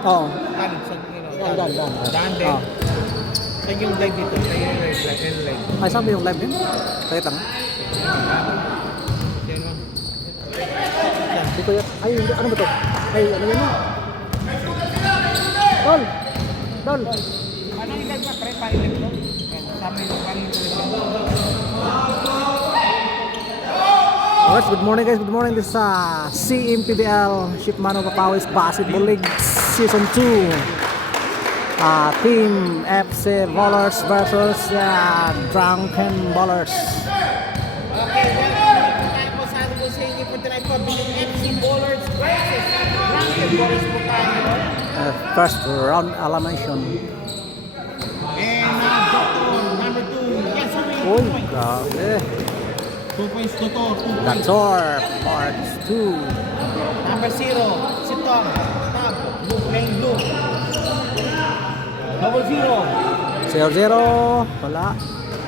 Oo. Dan, Dan. Dan din. Saan yung live dito? Saan yung live? Ay, saan ba yung live din? Pakita nga. Yan o. Dito yan. Ay, ano ba to? Ay, ano yan mo? Dol! Dol! Paano yung live ba? Paano yung live ko? Sabi yung paano yung live ko? Alright, good morning guys, good morning. This is CMPBL Shipmano Papawis Basketball League Season 2. Team FC Ballers versus Drunken Ballers. Okay, welcome tayo po sa ating po sa inyo po tonight po. FC Ballers versus Drunken Ballers po tayo. First round elimination. And Doctor, number 2. Yes, who will Uy, 2 points? grabe. 2 points, Doctor, 2 points. Dator, part 2. Number 0, si Tom. Tom, blue, playing blue. Double 0. 0-0. Wala.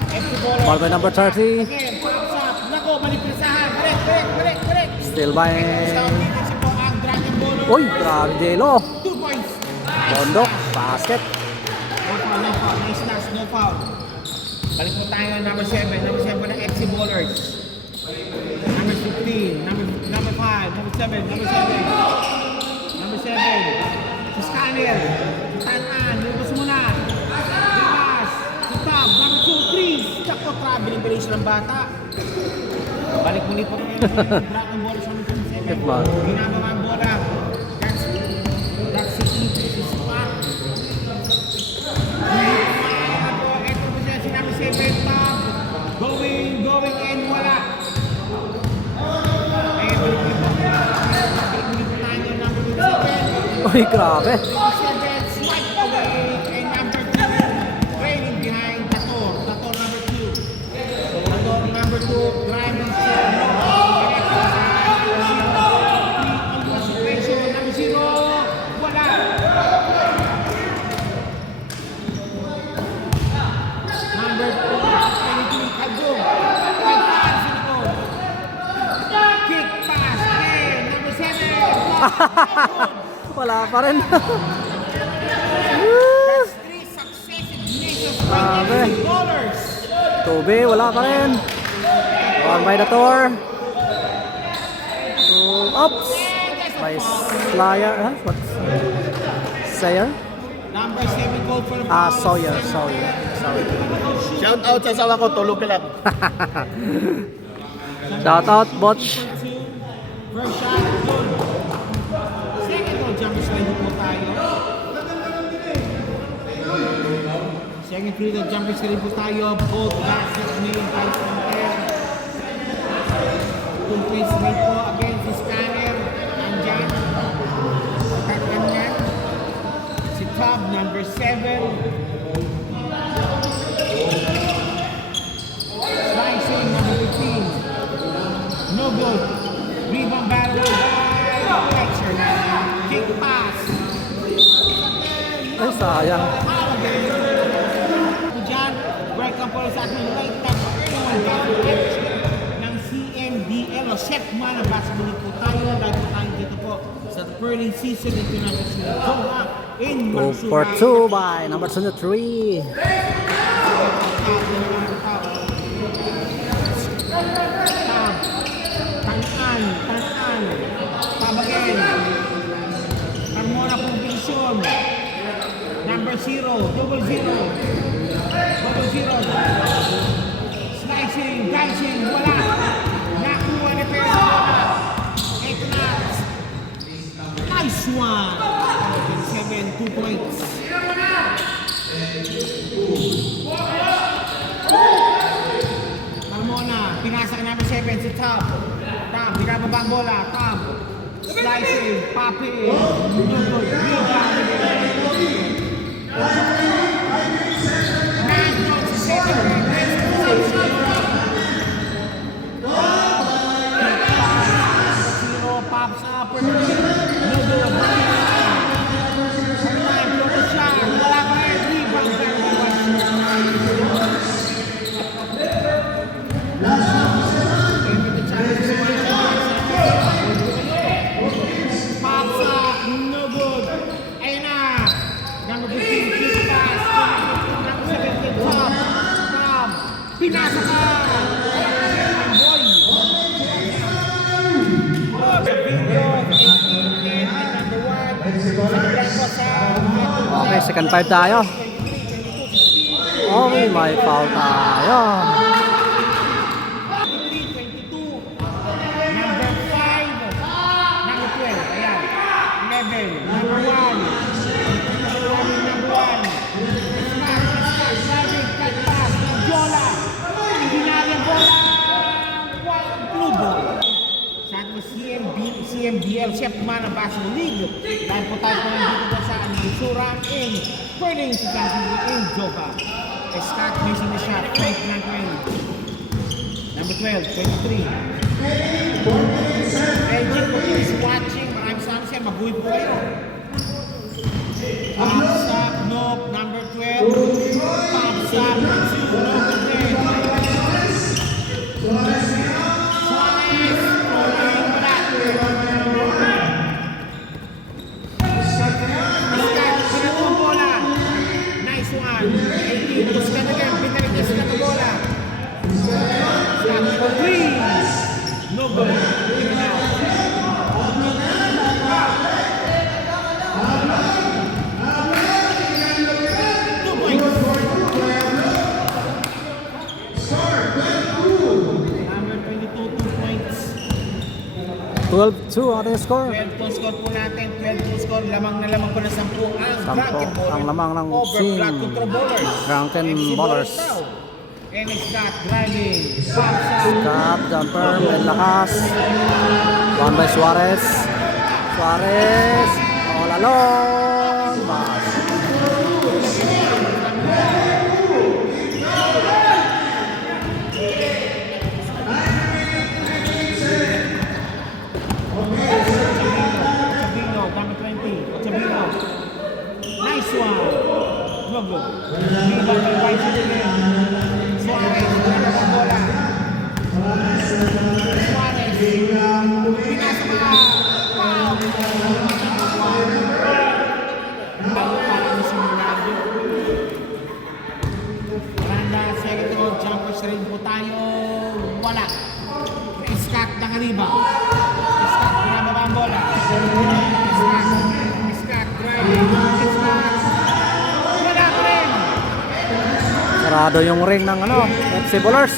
FC Ballers. Ball by number 30. Again, pops up. Nako, manipresahan. Correct. Still by... Sound leadership po ang Dragon Ballers. Uy, grabe Jelo. 2 points. Bondok, basket. No foul. Nice last, no foul. Balik mo tayo number 7. Number 7 ng FC Ballers. Number 15. Number 5. Number 7. Number 7. Si Scanner. Si Tanan. Lubos mo na. Lumas. Si Tab. Number 2. 3. Sakto, traveling bilis ng bata. Balik mo po tayo ng Dragon Ballers number 7. Hitman. Ginagawa ang bola. That's si Ethan. Si Spark. Ito po siya, sinabi 7 top. Going, and wala. Eh, balik mo po tayo number 7. Uy, grabe. 7, swipe away. And number 2, trailing behind Tator. Tator number 2. Tator number 2, driving shot. Number 0, wala. Number 23, Kagum. Kagum, Silikon. Kick pass, again. Number 7. Wala pa rin. That's 3 successive misses by Grabe. FC Ballers. Tubi, wala pa rin. One by the Tor. Oops. By Slayer. Huh? What's Sayer? Number 7 called for the Sawyer. Shout out sa asawa ko, tulog ka lang. Shout out, Botch. First shot, good. Second round jumper slide po tayo. Second free throw jumper slide po tayo. Both baskets made by Scanner. 2 points made po again si Scanner. Andyan. Tatlan niya. Si Top, number 7. Slicing, number 15. No good. Rebound battle by Fletcher. Kick pass. Ay, sayang. Diyan, break ang polo sa ating right back. Ng CMDL o Shepman na basketball po tayo. Dahil po tayo dito po sa Perling Season International Doha in 2 for 2 by number 23. Tanan. Pabagin. Carmona Provision. Number 0. Double 0. Slicing. Dancing. Wala. Nakuha ni Perla. Ito na. Nice one. 7, 2 points. Carmona. Pinasa ka number 7 si Tom. Binababa ang bola. Tom. Slicing. Popping. Rebound. Pops up. Wala pa rin. Rebound. Pops up. No good. Ayun na. second 5 tayo. Oh, may foul tayo. 22. Number 5. Number 12. Ayan. 11. Number 1. Number 1. Driving, cut pass. Jola. Hindi na yung bola. Blue ball. Sa ating CMBL, Chef Mana Basketball League. Dahil po tayo po nandito sa Sura in Curling si Kansi in Joka. Scott missing the shot. Frank Nankwin. Number 12, 23. Reggie po is watching. Maraming salamat siya. Mabuhay po kayo. Pops up, nope. Number 12. Pops up, 2. Number 10. Suarez. Wala. Scott, pinatong bola. Nice one. 18. Scott again. Pinatong Scott na bola. Scott for 3. No good. Even out. 2 points. Number 22, 2 points. 12-2 ang ating score. 12 full score po natin. 12 full score. Lamang na lamang po na 10 ang Drunken Ballers. Ang lamang ng Over team. Blood Control Ballers. Drunken FC Ballers. now. And it's got driving. Pops out. Scott, jumper, may lakas. One by Suarez. Suarez. All alone. Pass. Ochabino, number 20. Ochabino. Nice one. No good. Viva kay White again. Suarez, wala na bola. Suarez. Pinasa ka. Foul. Bago para ni Simulado. Randa, second round, jumpers rin po tayo. Wala. Scott Dangariba. Scott, pinababa ang bola. Scott, driving. Scott. Wala ko rin. Sarado yung ring ng FC Ballers.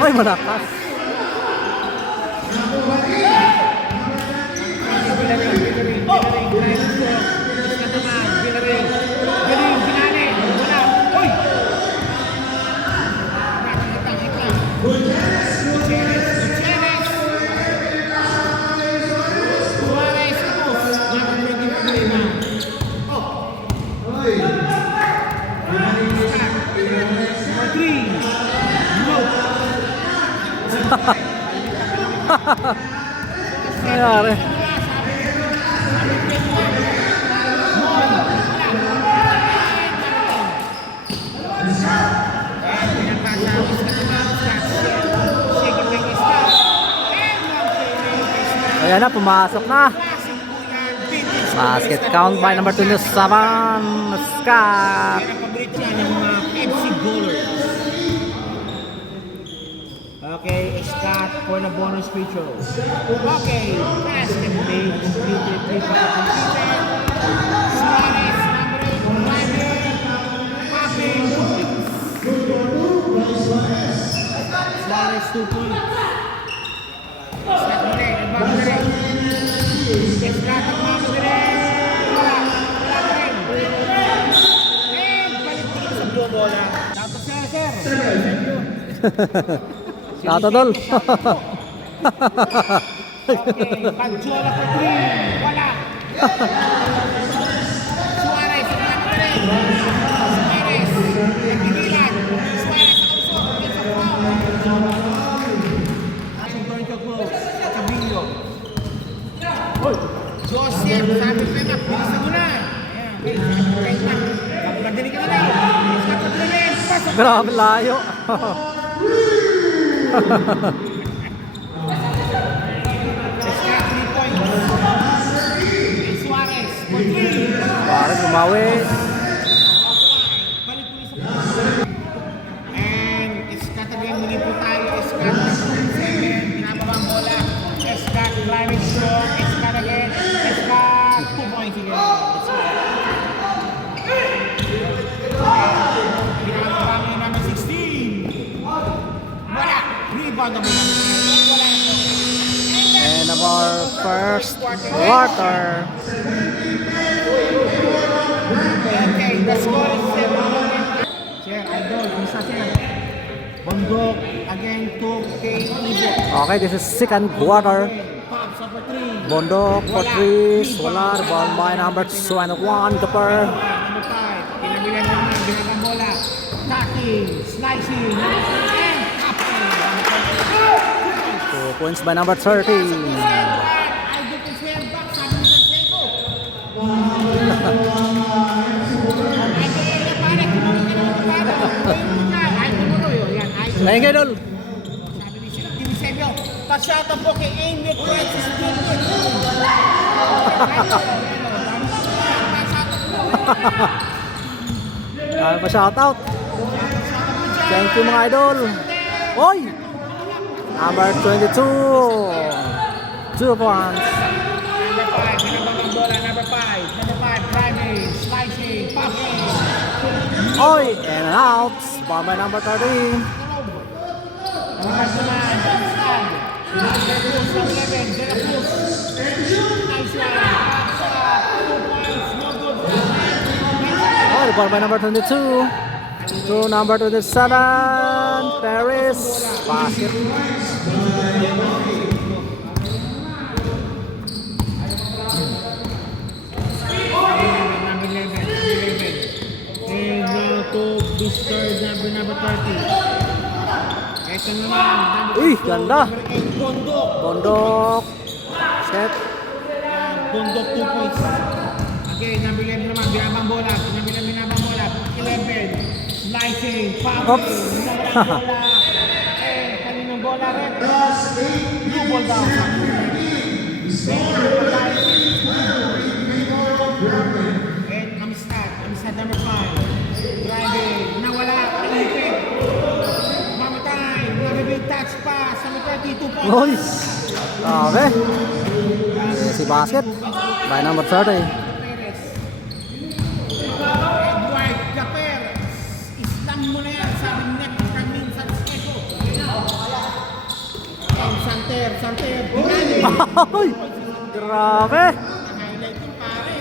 Ay, malakas. Nangyari. Ayan na, pumasok na. Basket count by number 27, Scott. Okay, Scott for the bonus feature. Okay, basket made completed. 3 completed. Suarez, number 8, popping. Suarez 2 points. Scott mo rin, nagbago na rin. Scott nagbago na rin. Wala na rin. And balik dito sa blue bola. Tapos na, sir. Tatadol. Okay, Pagjola for 3. Wala. Suarez, nagbago na rin. Suarez, nagbigilan. Suarez, nakausok. It's a foul. I'm going to close. Cabinho. Joseph, sabi ko na, bilisan mo na. Ayan, okay, kahit na. Magdali ka na rin. Scott Rodriguez, pasok. Grabe layo. Scott 3 points. And Suarez for 3. Suarez bumawi. Balik po sa and Scott again, muli po tayo. Scott 7, pinababa ang bola. Scott driving strong. Scott again. Scott 2 points again. double number 10. Wala na. And our first quarter. Okay, the score is 7-1. Sir, idol, isa sir. Bundok again to kay Ibo. Okay, this is second quarter. Pops up for 3. Bondok for threes. Wala. Rebound by number 21. Cooper. Number 5. Pinabilan naman. Binabang bola. Cutting. Slicing. Number 10. Captain. 2 points by number 13. I do prefer back. Sabi ni Sanseco. Thank you, Idol. Sabi ni Divisebio, pa-shoutout po kay Amy Francis Gilbert. Pa-shoutout. Thank you, mga idol. Oy! Number 22. 2 points. Number 5, binabang bola. Number 5. Number 5, driving, slicing, popping. Oy! And out. Ball by number 13. Number 9, Dunstan. Number 11, De La Cruz. Nice one. Shot, 2 points, no good. Oh, the ball by number 22. To number 27. Paris. Basket. Number 11. And now to Bistar, number 30. Ito naman, number Uy, 2, ganda. number 8, Bondok. Bondok. Set. Bondok 2 points. Okay, number 11 naman, binabang bola. Binabang bola. 11. Slicing, popping. Oops. Binabang bola. And kaninong bola red. Blue ball daw. And Amistad number 5. Driving, nawala, ipit. Mamatay, nabibig touch pass. Number 32 points. Oy! Grabe. Si basket. By number 30. Edward Gaper, Islam mo na yan, sabi niya kami sa Espeso. And Santer, Binani. Oy! Grabe. Highlight yung pare.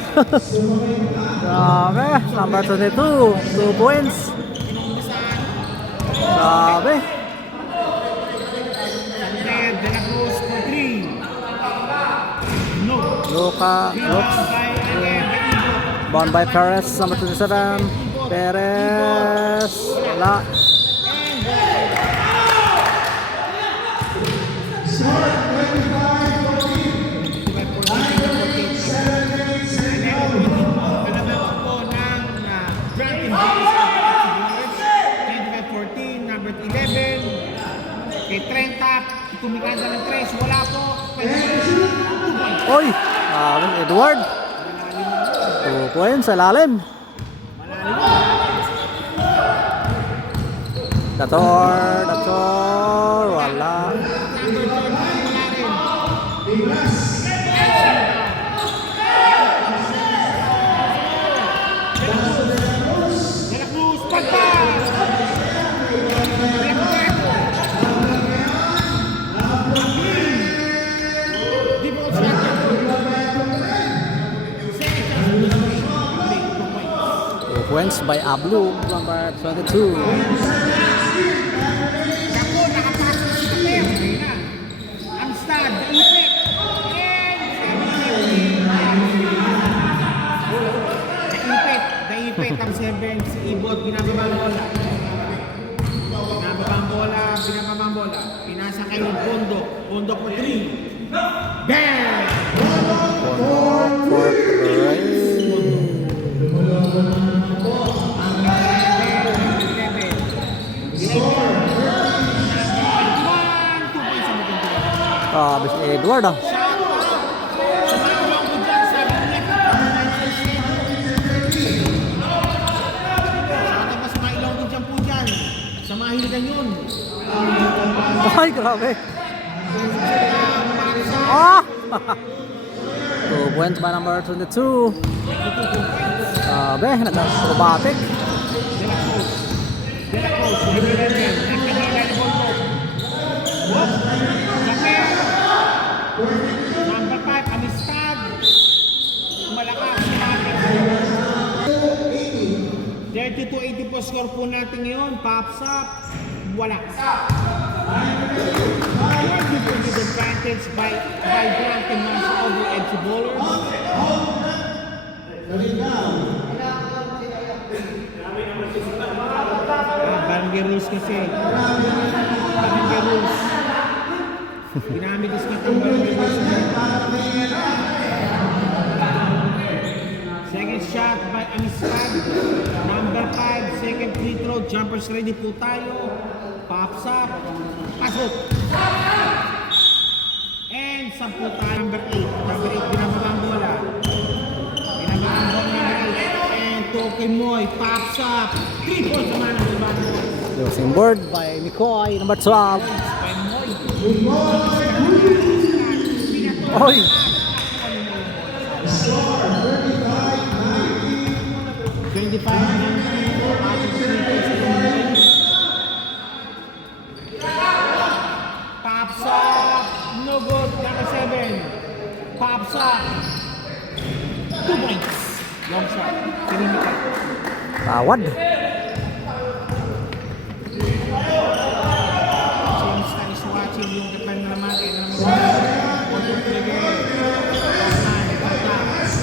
Grabe. Number 22. 2 points. Inumbisahan. Grabe. Santer, De La Cruz for 3. No. Luka. Looks. By again, Ibo. Bound by Perez. Number 27. Perez. Wala. Number 11, kay 30, kumikanda ng 3, wala po. Oy! Edward. 2 points sa lalim. Dator. Wala. Number 13, wala rin. De La Cruz, pagpas! Di ba siya? 2 points by Ablu. Number 22. Ako, nakapasok si Kater. Ayun na. Amstad, Ipek. Daipet ang 7, si Ibot, binababang bola. Binababang bola. Pinasa kay Bondok for 3. Bang! For 3. Bis Edward ah. Sa mahiligan yun. Ay, grabe. Ah! 2 points by number 22. Grabe, nag-acrobatic. De La Cruz, number 11, nakahila ni Bondok. Jaquel. Number 5, Amistad. Malakas. 32-80 po score po natin ngayon. Pops up. Wala. With advantage by Blanque Manso over FC Bowlers. Barangay rules kasi. Barangay rules. Ginamit is kitang barangay rules. Second shot by Amistad. Number 5, second free throw. Jumpers ready po tayo. Pops up. Pasok. And 10 tayo. Number 8. Number 8, binababang bola. Binababang bola number 8. And Toke Moy. Pops up. 3 points naman ang bola. Closing board by Mikoy, number 12. By Moy. Oy! Pops up, no good, number 7. Pops up, 2 points. Long shot, tinimika. Tawad. James Tan is watching yung kapan na natin. One, two, three, go. Malakas, taas.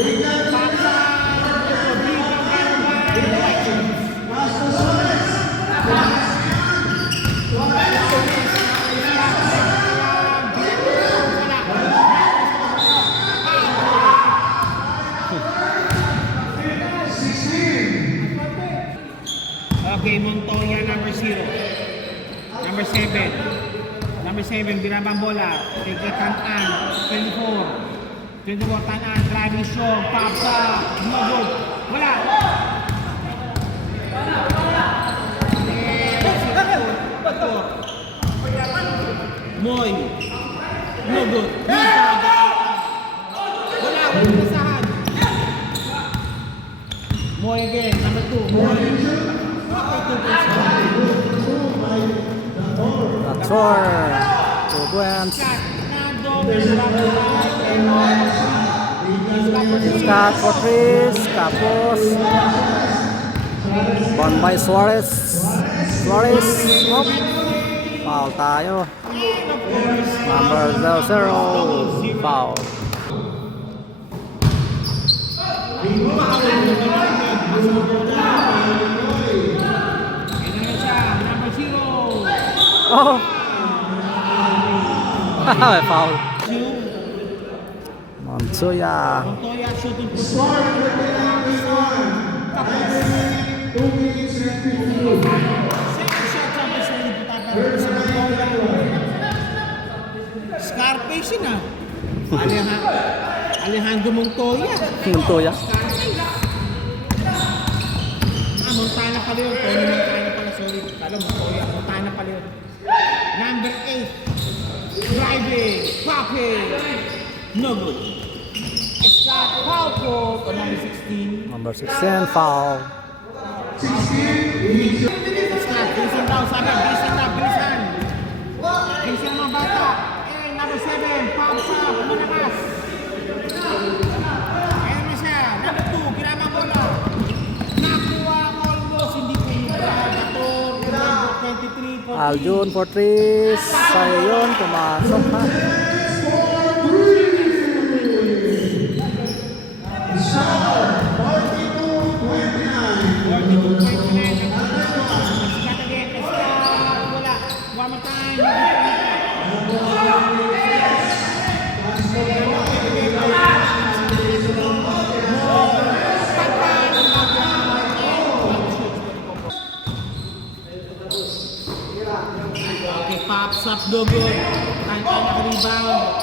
Pops up, okay, Montoya number 0. Number 7. Number 7, binabang bola. Kay Tanan, 24. 24, Tanan, driving shot, pops up, no good. Wala. Moy. No good. Wala, walang basahan. Moy again, number 2. Moy. That's four. 2 points. Scott for 3. Tapos. One by Suarez. Suarez. Oh. Foul tayo. Number 0-0. Foul. Number 0. Oh! May foul. Montoya. Montoya shooting to second shot jumpers ready po tayo sa Montoya. Scarface yun ah. Alejandro Montoya. Montoya. Montana pala yun. Tony Montana pala, sorry. Kala Montoya. Montana pala yun. Number 8. Driving. Popping. No good. Scott foul po to number 16. Number 16, foul. Scott, bilisan daw. Sabi, bilisan daw. Bilisan. Bilisan mga bata. And number 7. Pops up. Malakas. Ayan na siya. Number 2. Ginamang bola. Nakuha almost. Hindi po yung number 23. Aljun for 3. Sa'yo yun. Pumasok ha. Okay, pops up, no good. Tan-tan naka-rebound.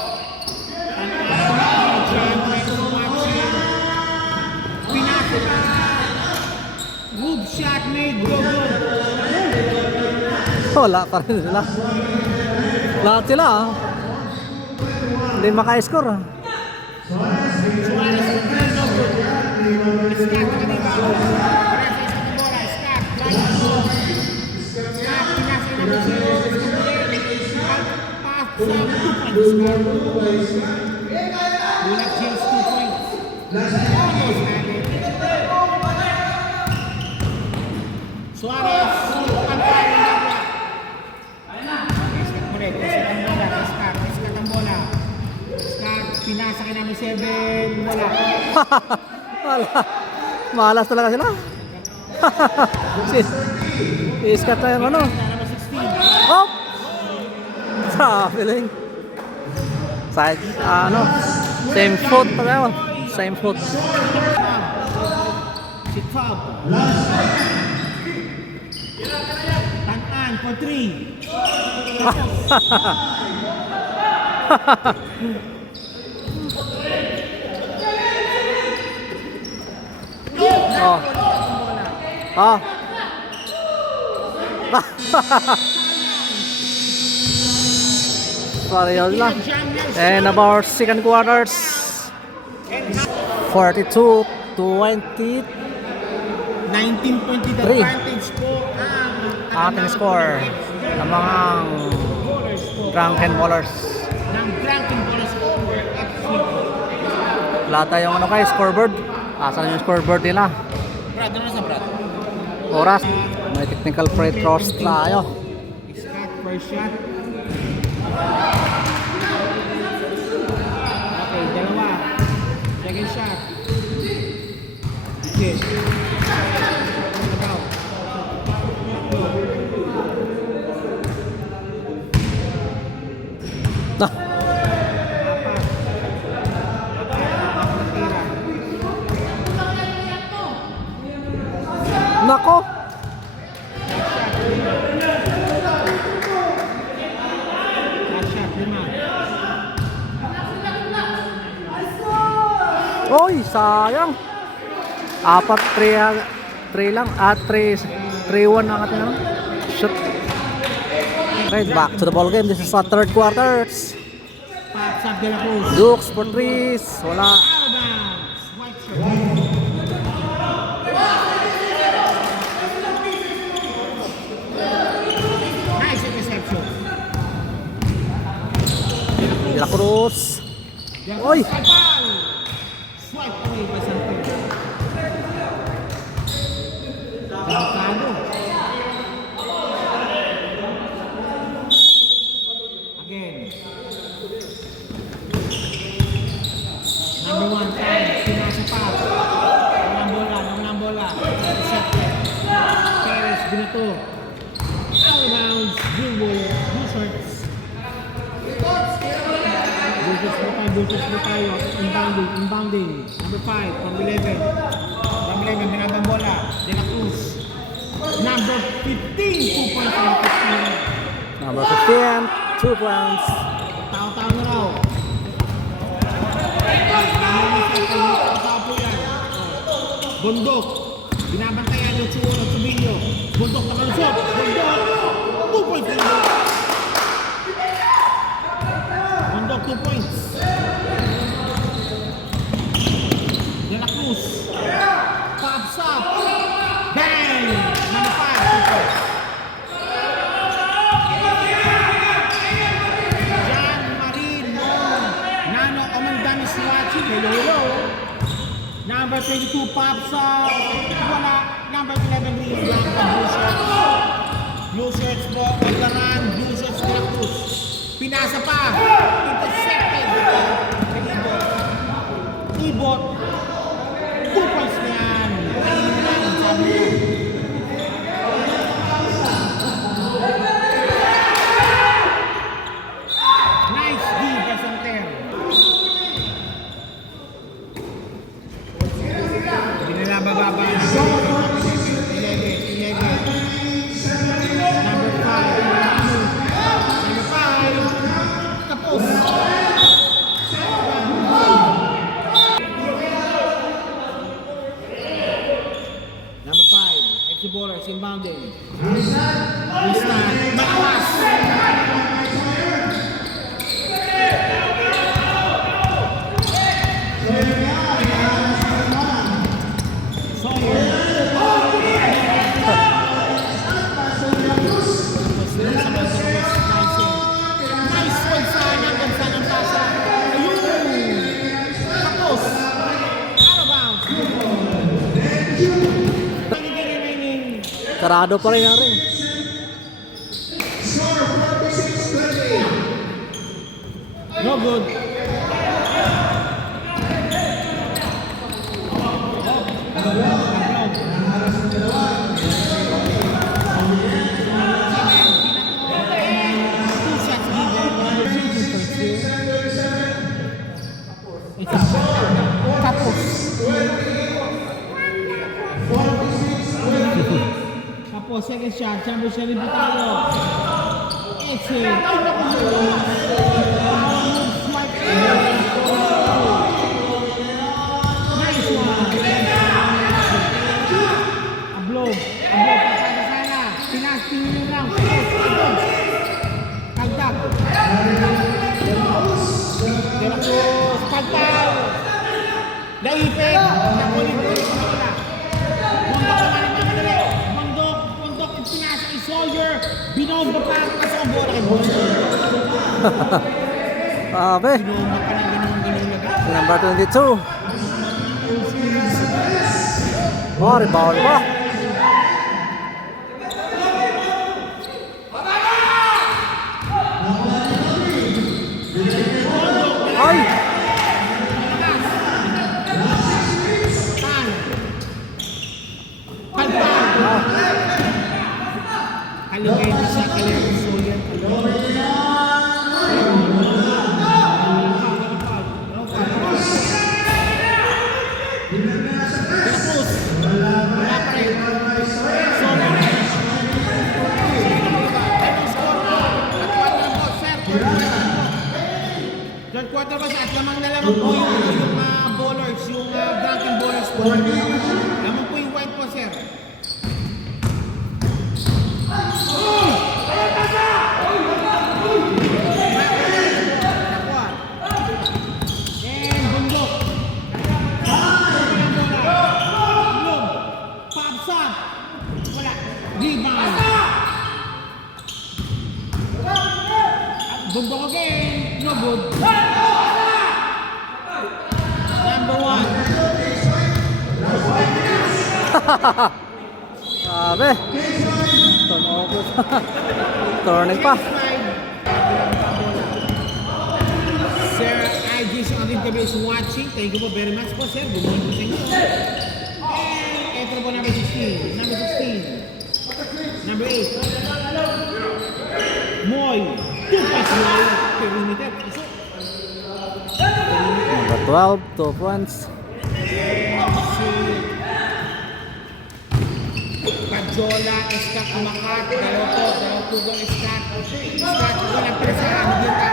Tan-tan, Jen, watching. Pinasa pa. Hoop shot made, no good. Wala pa rin sila. Lahat sila ha. Hindi maka-score ha. Suarez, no good. Scott naka-rebound. Referee sa bola, Scott, Sa 2 points, Scar. Bulak James 2 points. Almost had it. Suarez, pantay na bola. Eskat mo rin, eskat ang bola, eskat ang bola. Eskat, pinasa kay number 7, wala. Wala. Malas talaga sila. Iskat na yung ano. Number 16. Oh! Sabi lang. Side, ano, same foot pa tayo. Same foot. Si Fab. Tan-an for 3. Oh. Oh. Sorry, yun lang. And about second quarters. 42-20. 19-20 the Three. advantage po ang Ating score ng mga bowlers po drunken bowlers. ng Drunken Bowlers over FC. Wala tayong ano kay scoreboard. Asan yung scoreboard nila? Brad, ano sa Brad? Oras. May technical free throws tayo. Scott, first shot. Okay, dalawa. Second shot. Okay. About. Nah, nako. Last shot, 5. Oy, sayang. 3 lang. 3-1 ang ating ano. Shoot. Okay, back to the ball game. This is our third quarters. Pops up De La Cruz. Dukes for 3s. Wala. Out of bounds. White shirt. Nice interception. De La Cruz. Oy! Swipe away by Santos. Delikado. Again. Number 1 time. Pinasa pa. Walang bola. Intercepted. Perez, Binato. Out of bounds. Blue shirts. Bultos na tayo. Inbounding. Number 5, from 11. From 11, binabang bola. De La Cruz. Number 15, 2 points from 15. Number 15. 2 points. Tao-tao na raw. Tao po yan. Bundok. Binabantayan yung Chuo ng Tubillo. Bundok na kalusot. Bundok. 2 points. Bundok 2 points. De La Cruz. Pops up. Bang! Number 5. 2 points. Jan Marin. Nano Amandani Siwachi. Hello. Number 22 pops up. Wala. Number 11 Rio Blanca. Blue shirts. Blue shirts po. Paglangan. Blue shirts De La Cruz. Pinasa pa. Intercepted. Ibot. 2 points na yan. Kanina lang, sabi niya. Nice D, Gasanter. Hindi nila bababa. 11. Number 5. Number 5. Tapos. Sarado pa rin ang ring. No good. Tapos. Tapos, second shot. Chamber siya rin tayo. Exhale. Ay, naku. Power move. Swipe. Nice one. Ablog. Ablog. Pasada sana. Pinas. Pinulong lang. Tapos. Kagdag. Delacruz. Pagpal. Naipit. Nakulit-ulit. Bundok naman ang mamadali. Bundok. Pinas. Soldier. Binomba pa. Kasi ang bola kay Bundok. Sabi. Binomba pa ng ganun-ganun. Number 22. Oh, rebound pa. Ay! Kalugay na siya, kalugay sa ulit. Delacruz. Wala pa rin. Sola. Ito score. At 4 na po, sir. Third quarter ba siya? At lamang na lamang po yung bowlers, yung drunken bowlers po. Lamang po yung white po, sir. And Bundok. Pops up. Wala. Rebound. Bundok again. No good. Number 1. Sabi. Turnover pa. Turning pa. Sir IG sa ating gabi is watching. Thank you po very much po, sir. Good morning po sa inyo. And ito po number 16. Number 16. Number 8. Moy. 2 points Moy. Perimeter. Number 12, 2 points. Pajola, Escat, Umakat, Dalotog, Escat. Escat, walang pirasahan. Kita.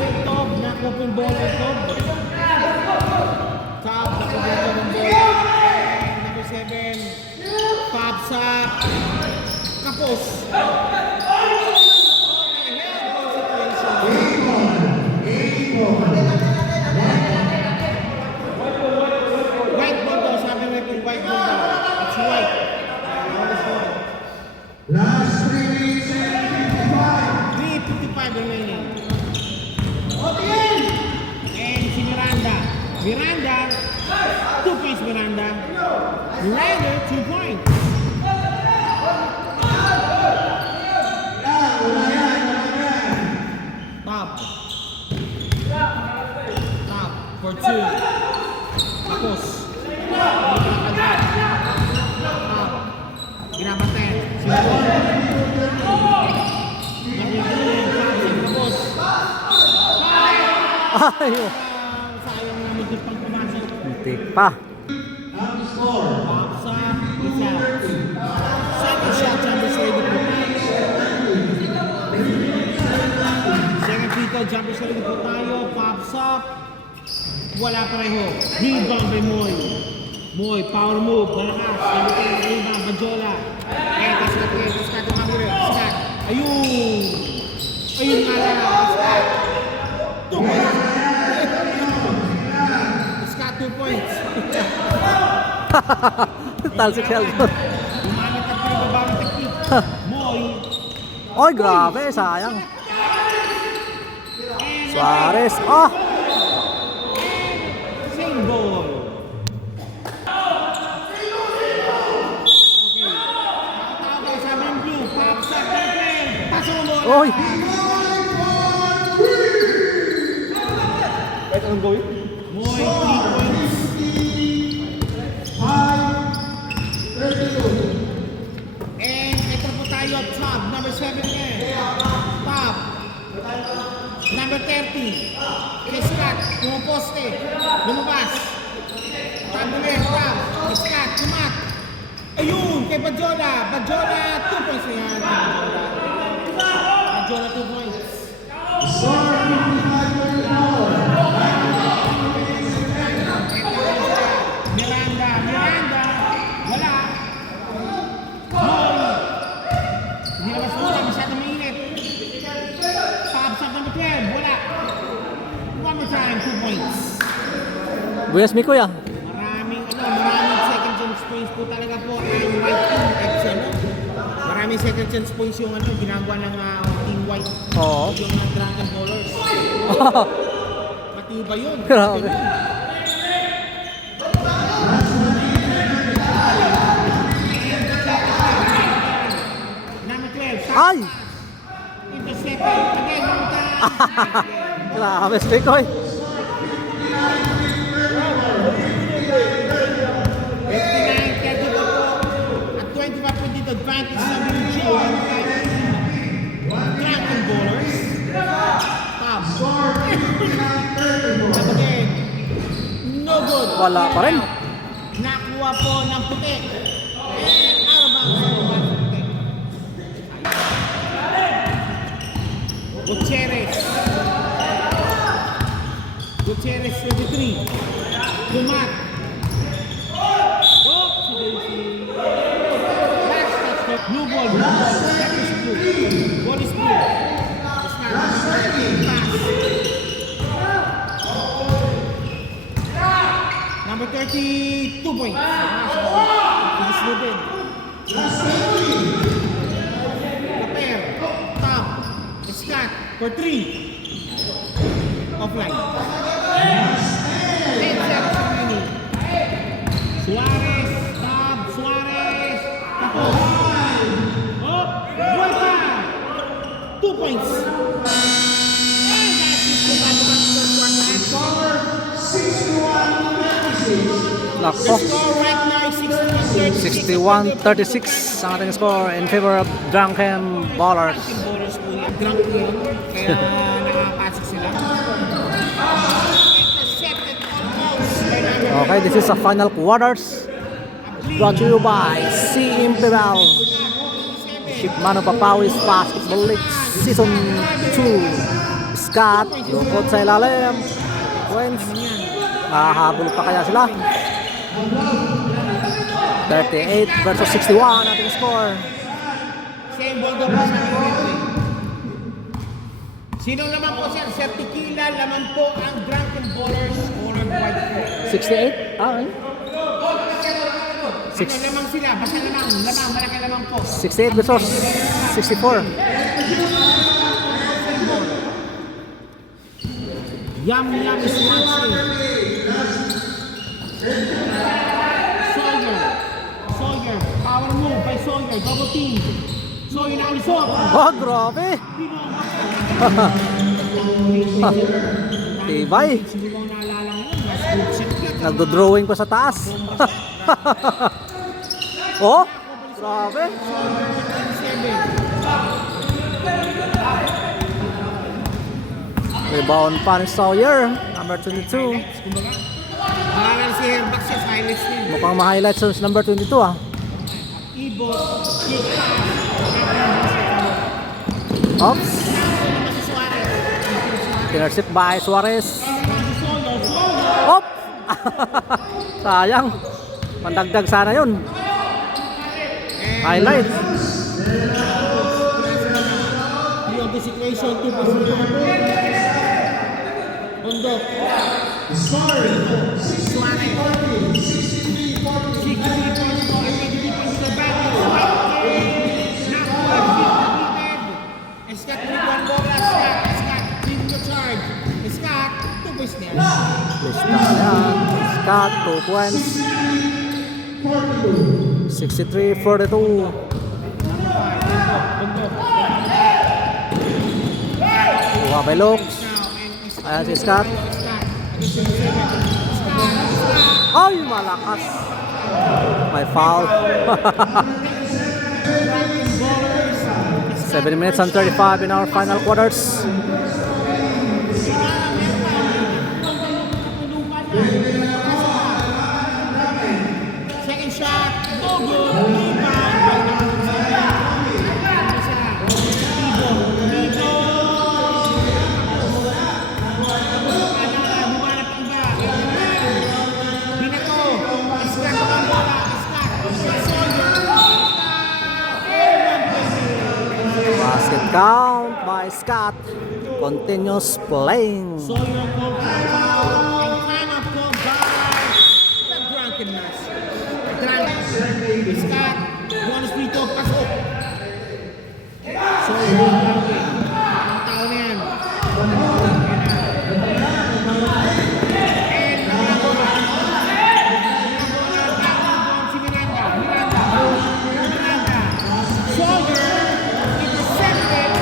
Open top, nakopin bola top. Top, nakopin top ng bola. Number 7. Pops up. Kapos. White ball daw, sabi mo yung white ball daw. It's white. Last 3 minutes and 3:55 remaining. And si Miranda. Miranda. 2 points Miranda. Ryder, 2 points. Top. Top for 2. Tapos. Top. Ginabatan. Tapos. Ay! Sayang naman yung pang pumasok. Muntik pa. Pops up, is out. Second shot, jumper ready po tayo. Second free throw, jumper ready po tayo. Pops up. Wala pareho. Rebound by Moy. Moy, power move. Malakas. Rebound, Bajola. Escat, Escat. Ayun. Ayun nga lang. Escat. 2 points. Escat, 2 points. Talsik Sheldon. Gumamit ang pinababang technique. Moy. Oy, grabe. Sayang. Suarez. Oh! Same ball. Okay. Oy! Moy, 3 points. And ito po tayo, top, number 7 again. Top. Number 30. Kiskat, pumuposte. Lumabas. Top ulit, top. Kiskat, kumat. Ayun, kay Bajola. Bajola, 2 points na yan. Bajola, 2 points. Miranda, wala. Moy. Hindi naman sumula, masyadong mainit. Top shot number 12, wala. One more time, 2 points. Buyas mi kuya. Maraming second chance points po talaga po ang White Team FC, no? Maraming second chance points yung ginagawa ng Team White. Oo. Yung Drunken Ballers. Matibay yun. Grabe. Number 12, Ay! intercepted. Again, one more time. Grabe, Spikoy. 59-32 po. At 25 po dito, advantage sa BG. Drunken Ballers. Top. Again, no good. Wala pa rin. Nakuha po ng puti. And out of bounds po ang puti. Gutierrez. Gutierrez 23. Kumat. Oh, si Daisy. Last touch. Blue ball. That is blue. Ball is blue. It's not. Pass. Number 30, 2 points. Distributed. Paper. Top. Scott for 3. Offline. 10 seconds remaining. Suarez. Top. Suarez. Tapos. Oh. Vuelta. 2 points. And that's it. Score 61-36. Nako. right now is 61-36 ang ating score in favor of Drunken Ballers. Drunken Ballers po yan. Drunk yun. Kaya nakapasok sila. Intercepted almost. Okay, this is a final quarters. Brought to you by C Imperial Ship Mano Papawis Basketball League Season 2. Scott, lungkot sa ilalim. Wins. Hahabol pa kaya sila? 38 versus 61 ating score. Same ball daw po sa akin. Sino naman po sir? Sir Tequila, laman po ang Drunken Ballers or white po. 68? Ah, Ano lamang sila? Basta lamang, malaki lamang po. 68 versus 64. Yum is watching. Sawyer, power move by Sawyer, double team. Sawyer na alisot. Oh, grabe! Tibay! Hindi mo naalala ngayon, mas good shot yan. Nagdo-drawing pa sa taas. Oh, grabe! Rebound pa ni Sawyer, number 22. Mahalan si Herbax sa highlights niya. Mukhang ma-highlight sa number 22 ah. Ibo, kick pass. Oops, Si Suarez. intercept by Suarez. Sawyer. Op! Sayang. Pandagdag sana yun. Highlight. Beyond the situation, 2 points na. Hondo. Suarez. 63 points po. And 23 points to the battle. Scott with one ball. Scott leading the charge. Scott, 2 points na. Lista na yan. Scott, 2 points. 63-42. Hondo. Okay, looks. Ayan si Scott. Ay, malakas. May foul. 7 minutes and 35 in our final quarters. Second shot, no good. Rebound by number 7. Basket count by Scott. Continues playing. Sawyer called for a foul and timeout called by the drunkenness. Scott, bonus free throw, pasok. Sawyer, ang tao na yan. Si Miranda. Sawyer, intercepted.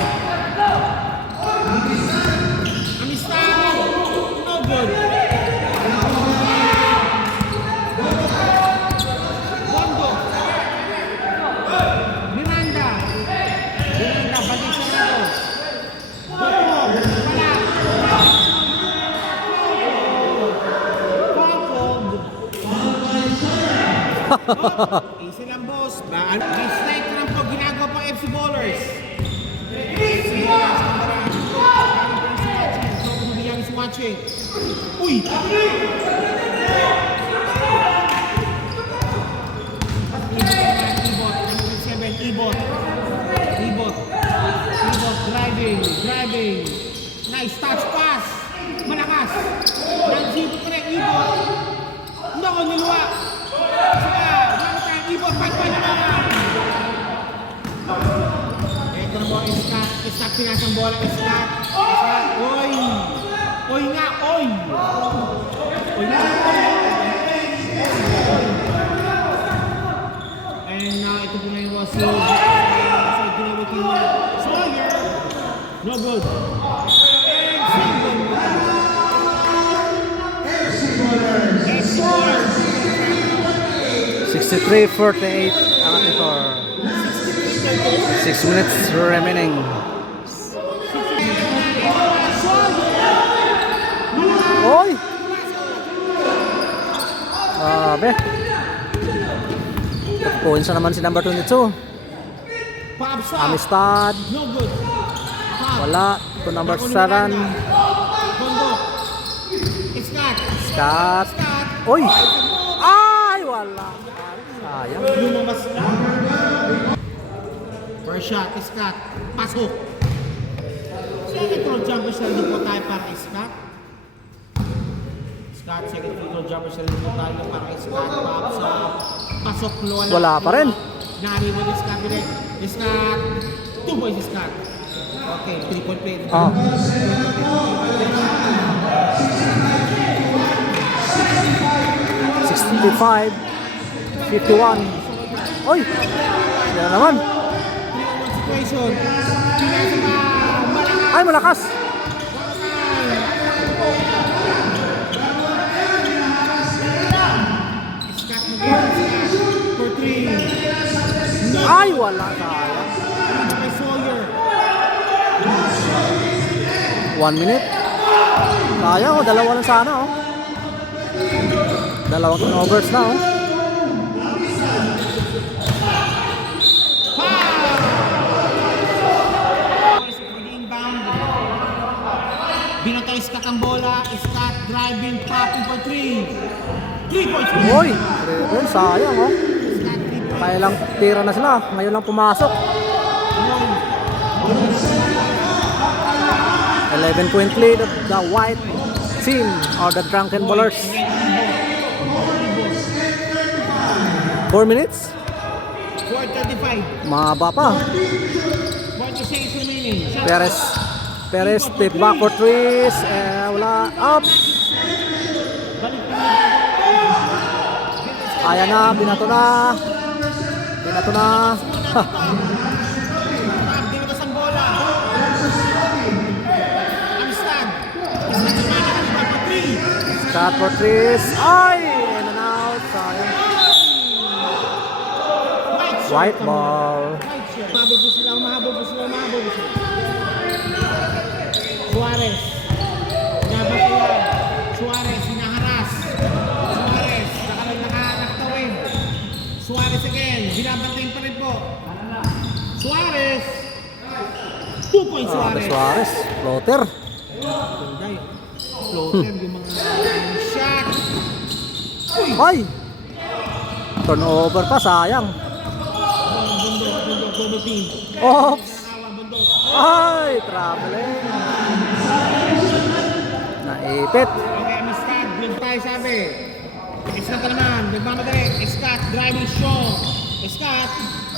Amistad, no good. Bondo. Miranda, balik sa ito. Bondo, wala. Easy lang, boss. May snipe lang po ginagawa pang FC Ballers. Is watching. Uy! Ibot, driving. Nice touch pass. Malakas. Nansipo pa rin, Ibot. Nako, niluwa. Saka, Ibot, pagpag naman. Ito na po, Scott, pinasang bola, Scott, oy! Oy nga, oy! Oy nga, and ito po na yung si Sawyer. No good. And single. FC Ballers. 63-48 ang ating score. 6 minutes remaining. Oy! Grabe. Points na naman si number 22. Pop shot. Amistad. No good. Wala. To number 7. Bondo. Scott. Oy! Ay! Wala. Sayang. Lumabas na. First shot, Scott. Pasok. Second throw jumper shot din po tayo para kay Scott. Second throw jumper shot din po tayo para kay Scott. Pops up. Pasok. Wala pa rin. Narinig ni Scott direct. Scott. 2 points si Scott. Okay, 3-point play. Oh. 65-51. Oy! Yan naman. 3-on-1 situation. Pinasa ba? Malakas. Ay, malakas. Scott mag-iwan for 3. No. Ay, wala. Sayang. Kay Sawyer. 1 minute. Sayang, oh. Dalawa lang sana, oh. Dalawang turnovers na, oh. Binotoy Scott ang bola. Scott driving, popping for 3. 3 points. Uy! Sayang, oh. Scott 3 points. Kaya lang tira na sila. Ngayon lang pumasok. 11-point lead of the white team or the Drunken Ballers. 4 minutes. 4:35. Mahaba pa. 46 remaining. Shot. Perez step back for threes. Wala. Up. Ayan na. Binato na. Ha. Dinatas ang bola. Scott for threes. Ay! In and out. Sayang. White ball. Umabot po sila, umabot po sila. Suarez. Nabatuan. Suarez, hinaharas. Suarez, nakatawid. Suarez again, binabantayin pa rin po. Suarez. 2 points Suarez. Suarez. Floater. Floater, yung mga shot. Uy! Ay! Turnover pa, sayang. Bundok, double team. Oops! Nakawang bundok. Ay! Traveling. Naipit. Okay, Amistad, blue tayo sabi. Scott na naman, nagmamadali. Scott, driving strong. Scott,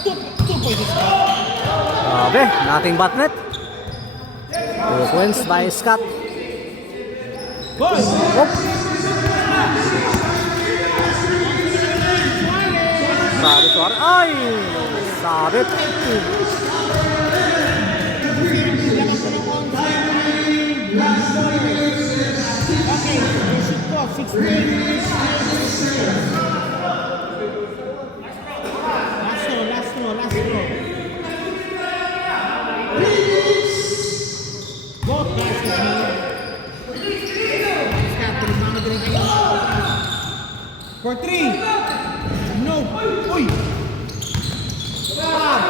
2 points Scott. Grabe, nating batnet. 2 points by Scott. Boy! Oop! Grabe, Suarez. Ay! Sabit. Okay, shoot ko, 16. Last row. Both baskets made. Scott, nagmamadali kayo. For 3. No. Uy! Foul!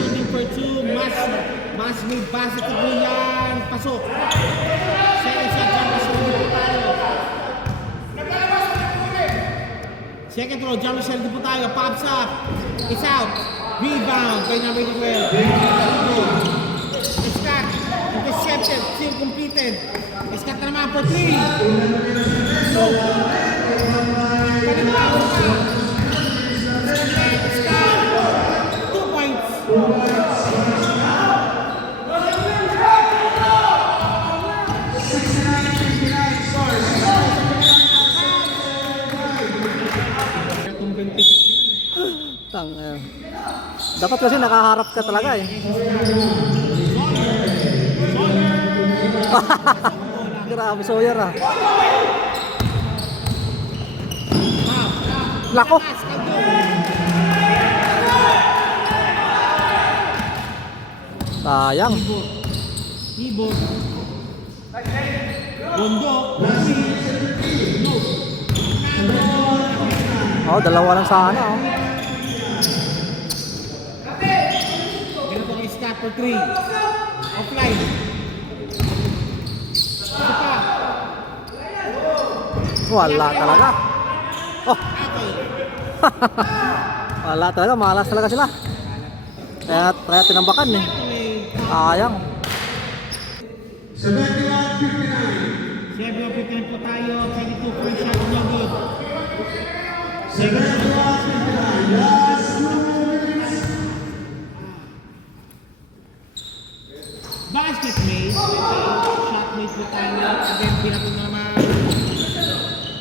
Shooting for 2, mas may basket na po yan. Pasok. Second shot jump, pasok po tayo. Second row, jump shot po tayo. Pops up. It's out. Rebound. Kaya na waiting well. Scott. Intercepted. Still completed. Scott na naman for 3. No. Panibawag pa. Scott. 2 points. Dapat kasi nakaharap ka talaga eh. Grabe, Sawyer ah. Lako. Sayang. Ibon. Bundok. No. Oh, dalawa lang sana oh. Ganito ang Scott for 3. Offline. Ito pa. Wala talaga. Oh, Okay. wala talaga, malas talaga sila. Kaya tinambakan eh. Sayang. 71-59. 7-15 po tayo. 22 point shot. No good. Second basket made. Shot made po tayo. Again, pinato naman.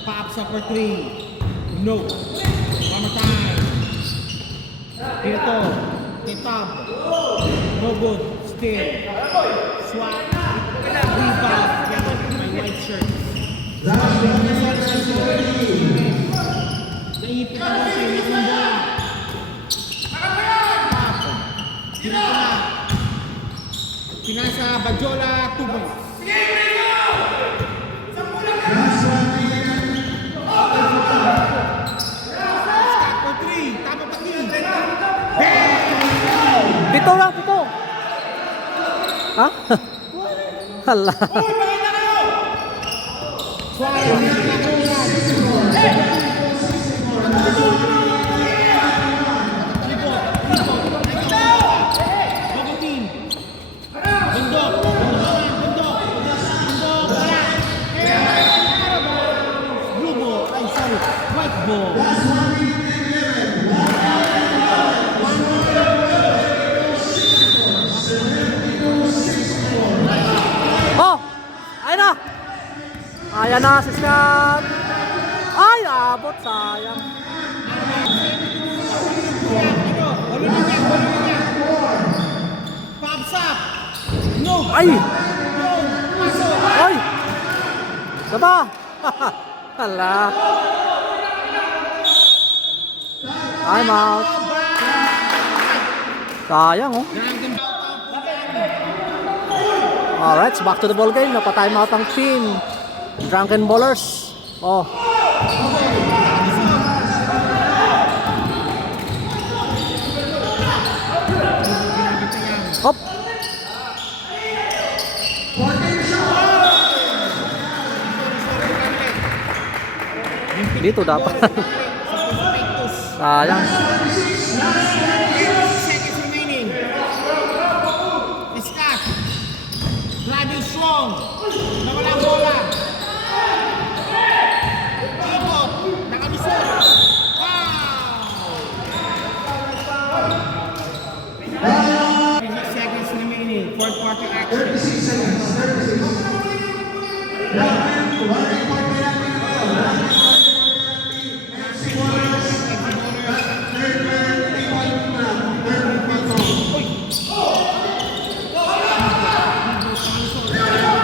Pops up for 3. No. One more time. Pinato. Kitab. No good. Still. Swap. Rebound. Yan. My white shirt. Naipit ang natin. Nakong bola. Pinato na. Pinasa Bajola, 2 points. Scott for 3. Tama pa rin. Pito lang, pito. Ha? Hala. Suarez, double team. Bundok. Wala. Blue ball. Ay, sorry. White ball. Oh! Ayun na! Ayan na si Scott! Ay, abot, sayang. Pops up. Ay! Ay! Saba! Hala! Time out! Sayang oh. Alright, back to the ball game. Napa-time out ang team. Drunken Ballers. Oh. Hop. Dito dapat. Sayang. Seconds remaining. Scott. Driving strong. Nawala ang bola. Ikot. Nakalusot. Wow! 36 seconds remaining. Fourth quarter action. 36 seconds. 36.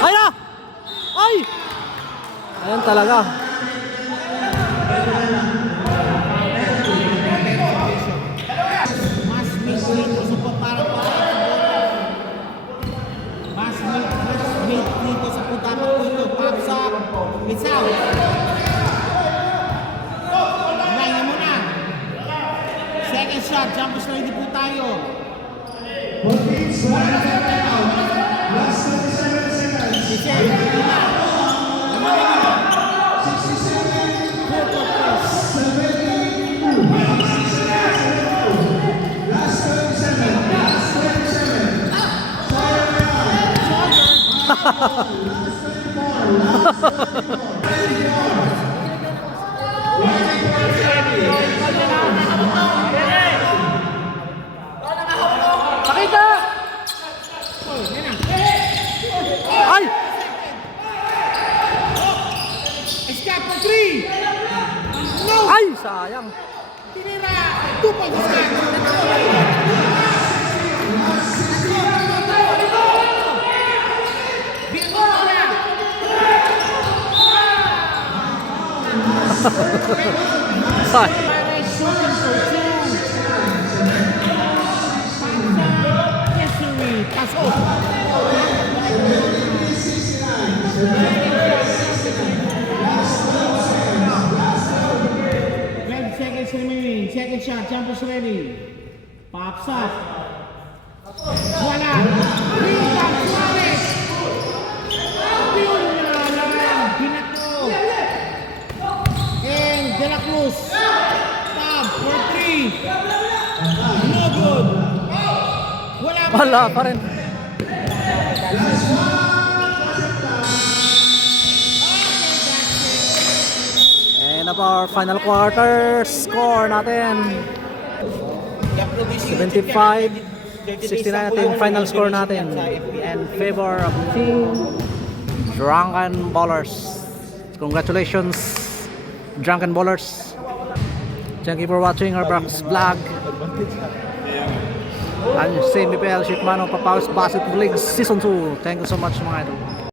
Ay na! Ay! Ayan talaga. Mas dito sa paparang Mas dito sa putapat punto. Pops up. It's out. Kaya mo na. Second shot. Jumpers ready po tayo. Last 37 seconds. Michelle. Pakita! Ay! Escape for 3. No! Ay! Sayang. Tinira! 2 points escape. Sayang. Seconds remaining. Second shot. Jumpers ready. Pops up. Wala. Rebound Suarez. Yun na lang. Binato. And De La Cruz. Tab for 3. No good. Wala pa rin. And of our final quarter score natin 75-69 natin yung final score natin in favor of Team Drunken Ballers. Congratulations Drunken Ballers. Thank you for watching our vlog. Ang CMPL Shipmano Papawis Basketball League Season 2. Thank you so much mga idol.